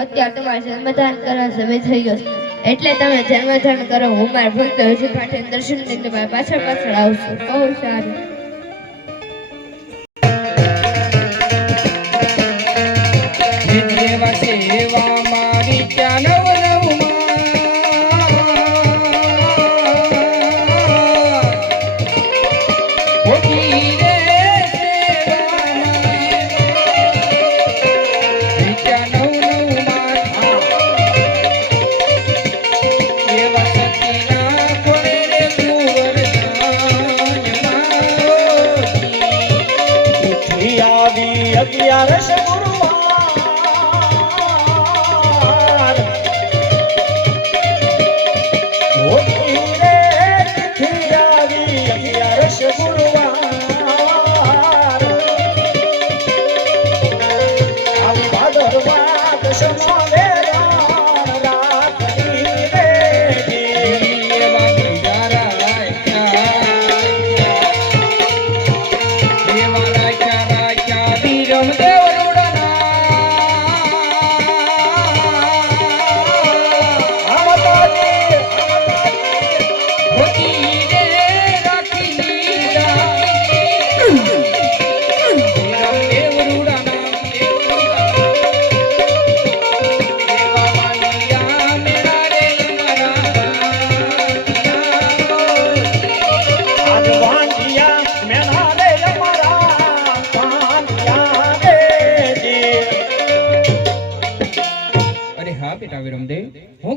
અત્યારે તમારે જન્મદાન કરવા સમય થઈ ગયો એટલે તમે જન્મદાન કરો. હું મારા ભક્ત હજુ પાઠે દર્શન લઈને તમારા પાછળ પાછળ આવશું. બહુ સારું.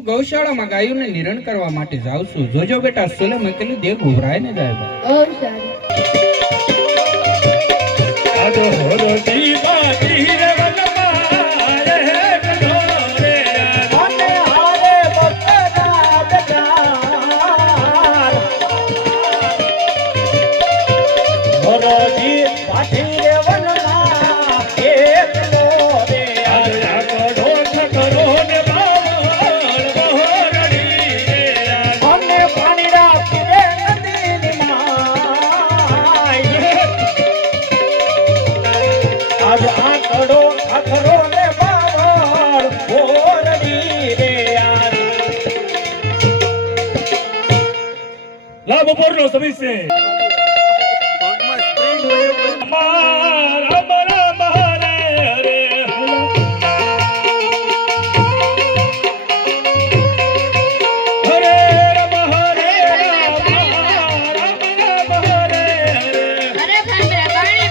ગૌશાળા માં ગાયો ને નિરણ કરવા માટે જાઉં છું. જોજો બેટા સોલે મૂકેલું દેવ ઉભરાય ને જાય. ઓ સારું. આજો હોરો દીવા ધીરે વનમારે હે કઢોરે મને હારે બકરા દગાર હોરોજી પાઠીરે વનમાં એક લોરે આજો કઢો ઠકરો ને લા બપોરનો સમય છે મારા મારા મારે રે હરે રમ હરે રામ રામ રામ હરે હરે અરે ભાઈ પાણી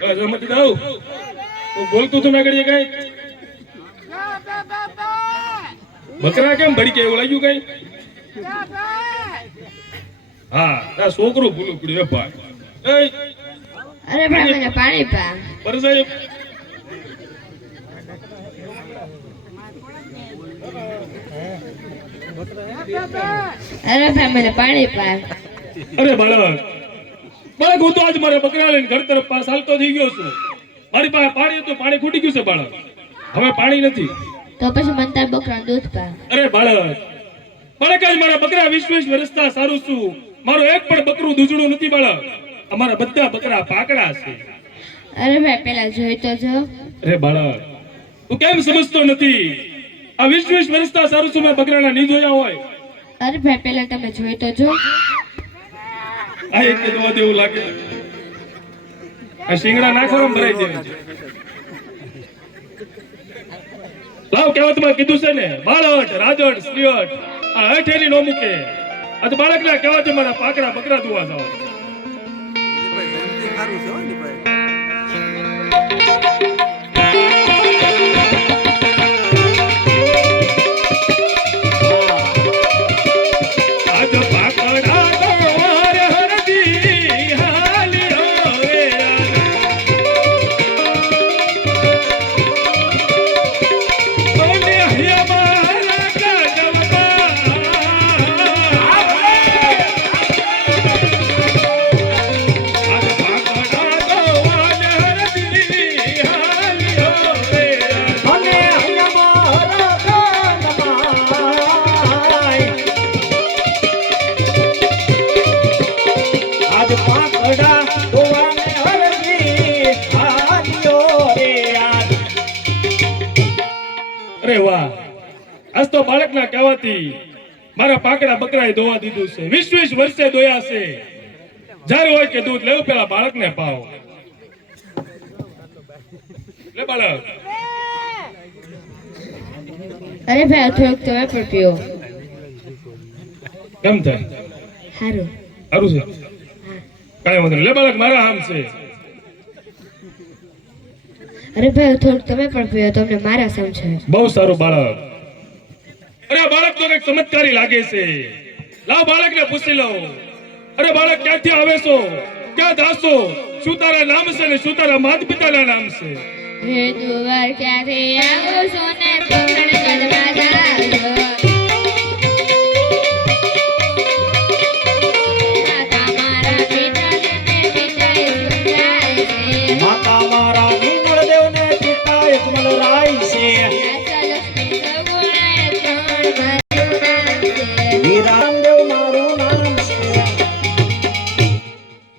પા રમત દાવ તો બોલતું તું આગળ કઈ બકરા કેમ ભડકે એવું લાગ્યું કઈ હા આ છોકરો ભૂલું પડ્યું એ ભાઈ અરે ભાઈ મને પાણી પા પરસાઈ અરે ભાઈ મને પાણી પા અરે બાળક બાળક હું તો આજ મારા બકરા લઈને ઘર તરફ પાસ હાલતો થઈ ગયો છું મારી પાસે પાણી હતું પાણી ખૂટી ગયું છે બાળક હવે પાણી નથી તો પછી મને તાર બકરા દૂધ પા અરે બાળક બાળક આજ મારા બકરા 20 વર્ષથી સારું છું મારું એક પણ બકરું દૂધણું નથી બાળક અમારા બધા બકરા પાકડા છે અરે ભાઈ પેલા જોઈ તો જો અરે બાળક તું કેમ સમજતો નથી આ 20 વર્ષથી સારું છું મેં બકરાના નહીં જોયા હોય અરે ભાઈ પેલા તમે જોઈ તો જો આ એક દવા દેવું લાગે આ શિંગડા નાખો ભરાઈ જાય લાવ કહેવતમાં કીધું છે ને બાળટ રાજટ સ્ત્રીવટ આ હઠેરી નો મૂકે આ તો બાળકના કહેવા છે મારા પાકડા બકરા દુવા જાવ આજ પાકડા દોવાર હરદી હાલ્યો રે ઓને હૈયા મારા કાગવમાં આજ પાકડા દોવાર હરદી હાલ્યો રે અને અમારા કાનમાં આજ પાકડા દોવાને હરદી આલ્યો રે આજ અરે વાહ આજ તો બાળકના કહેવાથી મારા પાકડા બકરાએ દોવા દીધું છે 20 વર્ષે દોયા છે જ્યારે હોય કે દૂધ લેવું પેલા બાળકને પાવ લે બાળક અરે ભાઈ થોડુંક તમે પણ પીઓ કેમ થાય સારું સારું છે કાંઈ વાંધો નહીં લે બાળક મારા આમ છે અરે ભાઈ થોડુંક તમે પણ પીઓ તમને મારા સમજે બહુ સારું બાળક અરે આ બાળક તો કઈક ચમત્કારી લાગે છે લાવ બાળકને પૂછી લો અરે બાળક ક્યાંથી આવે છો ક્યાં જાશો શું તારા નામ છે ને શું તારા માતા પિતાના નામ છે હે દુવાર ક્યાંથી આવો છો ને પકડ કરવા જાજો માતા મારા પિતાને પિતાએ સમજાય છે માતા મારા વિનળ દેવને પિતાએ કમલરાય છે આશા લક્ષ્મી સગુણાએ ત્રણ મારું નામ છે વિરામદેવ મારું નામ છે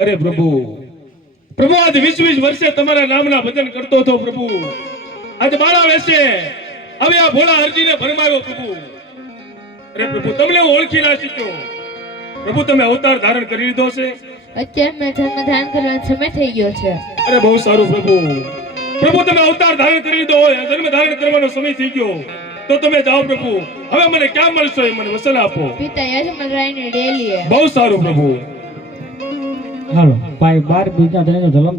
અરે પ્રભુ પ્રભુ આજ 20 વર્ષે તમારા નામના ભજન કરતો હતો પ્રભુ આજ બાળા વેશે હવે આ ભોળા હરજીને ભરમાયો પ્રભુ અરે પ્રભુ તમને હું ઓળખી ના શક્યો પ્રભુ તમે અવતાર ધારણ કરી લીધો છે અત્યારે મેં જન્મ ધારણ કરવાનો સમય થઈ ગયો છે અરે બહુ સારું પ્રભુ પ્રભુ તમે અવતાર ધારણ કરી લીધો હોય જન્મ ધારણ કરવાનો સમય થઈ ગયો તો તમે જાઓ પ્રભુ હવે મને ક્યાં મળશો એ મને વચન આપો પિતા યજમલરાયની ડેલીએ બહુ સારું પ્રભુ હાલો ભાઈ 12 બીજા થઈને જલમ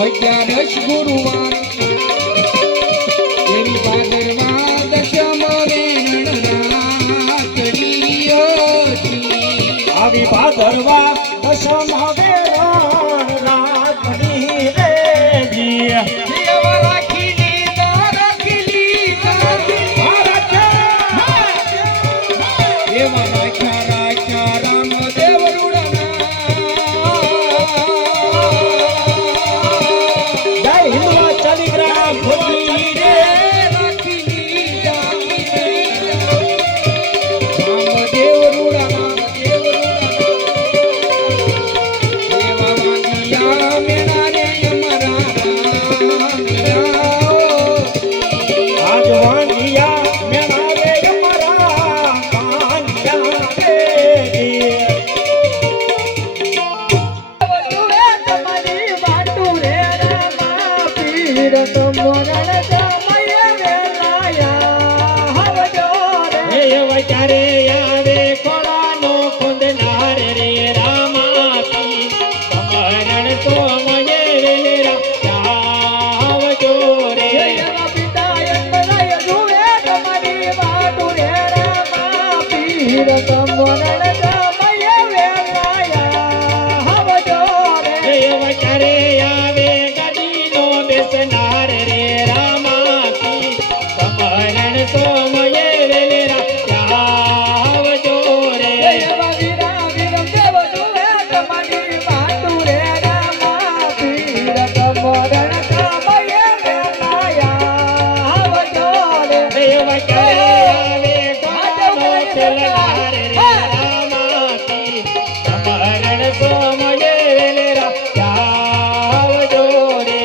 અગિયારસ ગુરુવાર એની ભાદરવા દશમ વેણના કરીયો જી. આ આવી ભાદરવા દશમ વેરણ રાખડી રે જી દેવા રાખી લીધા રાખી લીધા એવા રાખ્યા રાખ્યા રામ દેવ જય હિન્દવા ચાલીગ્રામ ભોજી રે રાખી લીધા રામ દેવ રૂડા દેવા માંગિયા મેણા રે અમારા આજ વાંગિયા મેણા રે અમારા કાંડિયા રે જી હે વચારે આવે કોળાનો કુંદનાર રે રામા પી સમરણ તો મયે આવજો રે હે વચારે આવે ગાડીનો બેસનાર રે રામા પી સમરણ તો મયે આવજો રે હે વચારે આવે કોળાનો તેલનાર રે રામા પી સમરણ તો મયે આવજો રે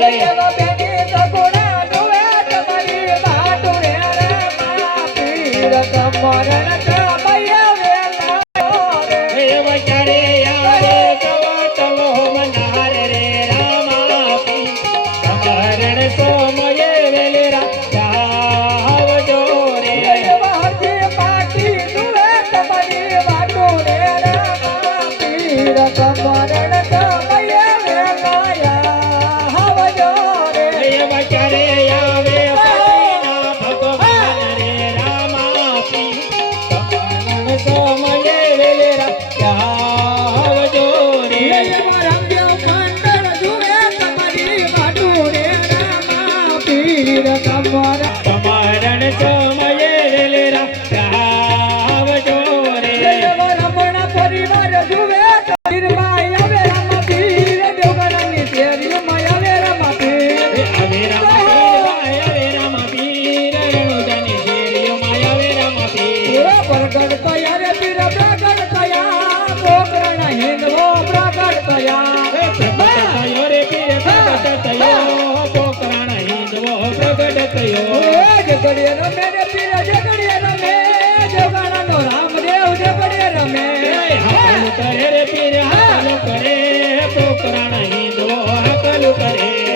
હે વચારે આવે ગવતલો મનાર રે રામા પી સમરણ તો મયે આવજો રે હે વચારે આવે પાટીના ભગવાન રે રામા પી સમરણ તો મયે આવજો રે સમરણ તો મયે આવજો રે આવે રામા પીર રણુજાની શેરીઓમાં આવે રામા પીર પ્રગટ કયા રે પીર પ્રગટ કયા પોકરણ હિંદવો પ્રગટ કયા પ્રગટ થયો રે પીર પ્રગટ થયો પોકરણ હિંદવો પ્રગટ થયો જગડીએ રમે રે પીર જગડીએ રમે જગાણા નો રામદેવ જગડીએ રમે હાલ કરે રે પીર